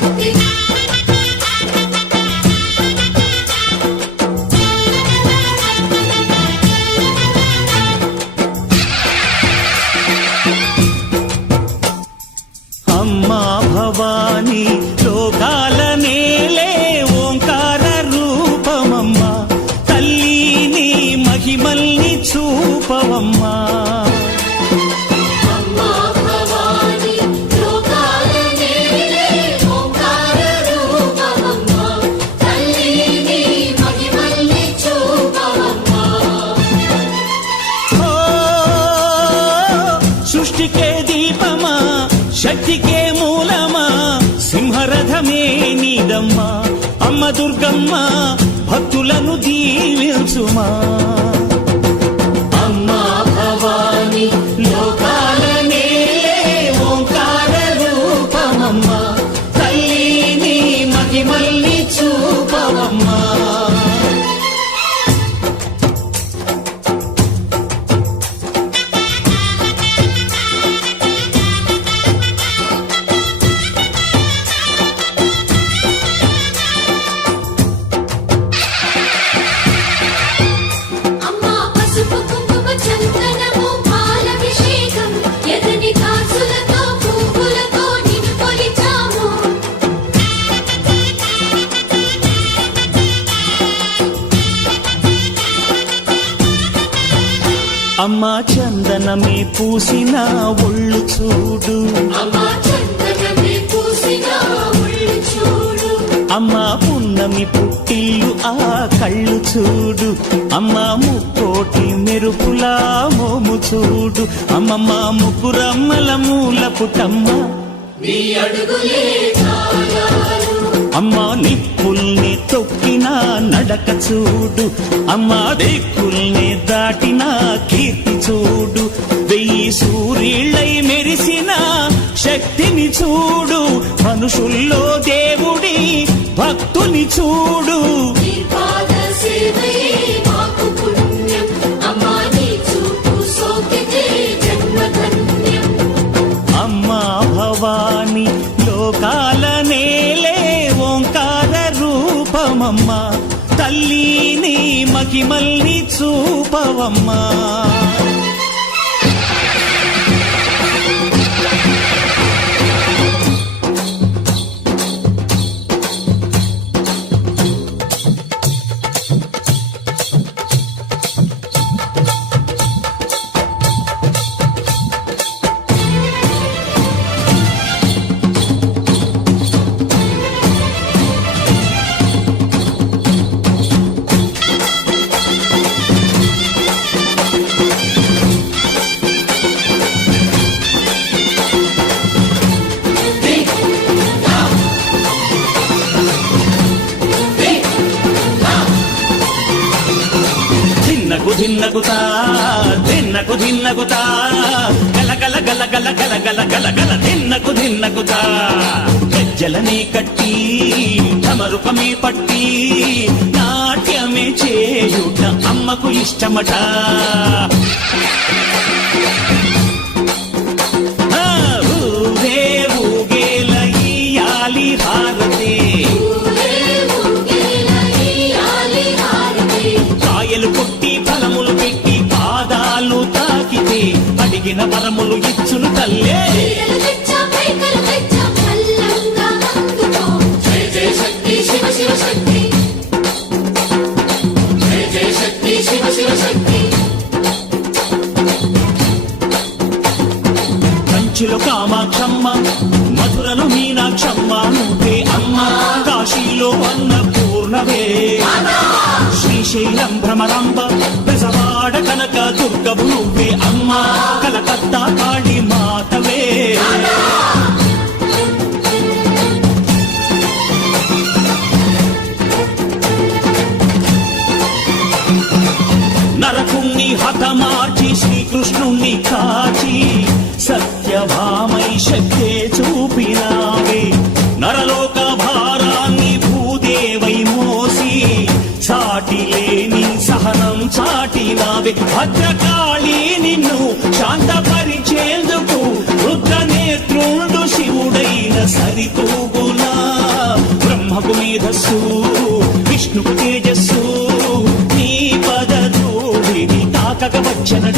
శక్తి అమ్మా భవాని లోకాల నేలే ఓంకార రూపమమ్మా తల్లిని మహిమల్ని చూపవమ్మా సృష్టికే దీపమా శక్తికే మూలమా సింహరథమే నీదమ్మా అమ్మ దుర్గమ్మ భక్తులను దీవించుమా అమ్మా భవాని లోకాల నేలే ఓంకార రూపమమ్మా తల్లిని మహిమల్ని చూపవమ్మా అమ్మా చందనమే పూసిన ఒళ్ళు చూడు అమ్మా పున్నమి పుట్టిల్లు ఆ కళ్ళు చూడు అమ్మా ముక్కోటి మెరుపులా మోము చూడు అమ్మమ్మ ముగ్గురమ్మల మూల పుటమ్మ అమ్మా నిప్పుల్ని తొక్కిన నడక చూడు అమ్మా దిక్కుల్ని దాటిన కీర్తి చూడు 1000 సూర్యుళ్ళై మెరిసిన శక్తిని చూడు మనుషుల్లో దేవుడి భక్తుని చూడు అమ్మా భవాని లోకాల నేలే ఓంకార రూపమమ్మా తల్లిని మహిమల్ని చూపవమ్మా ధిన్నగుతా ధిన్నకు ధిన్నగుతా గల గల గల గల గల గల గల గల ధిన్నగుతా గజ్జలనే కట్టి ఢమరుకమే పట్టి నాట్యమే చేయుట అమ్మకు ఇష్టమట ఊరే ఊగేల ఇయ్యాలి హారతి కాయలు కొట్టి ఫలములు పెట్టి పాదాలు తాకితే అడిగిన వరములు ఇచ్చును తల్లే కంచిలో కామాక్షమ్మ మధురలో మీనాక్షమ్మ నువ్వే అమ్మ కాశీలో అన్నపూర్ణవే శ్రీశైలం భ్రమరాంబ బెజవాడ కనక దుర్గవు నువ్వే అమ్మ కలకత్తా కాళీ మాతవే నరకుణ్ణి హతమార్చి శ్రీకృష్ణుణ్ణి కాచి సత్యభామై శక్తే చూపినావే నరలోక భారాన్ని భూదేవై మోసి సాటి లేని సహనం చాటినావే భద్రకాళి నిన్ను శాంతపరిచేందుకు రుద్రనేత్రుండు శివుడైన సరితూగునా పూజించెనట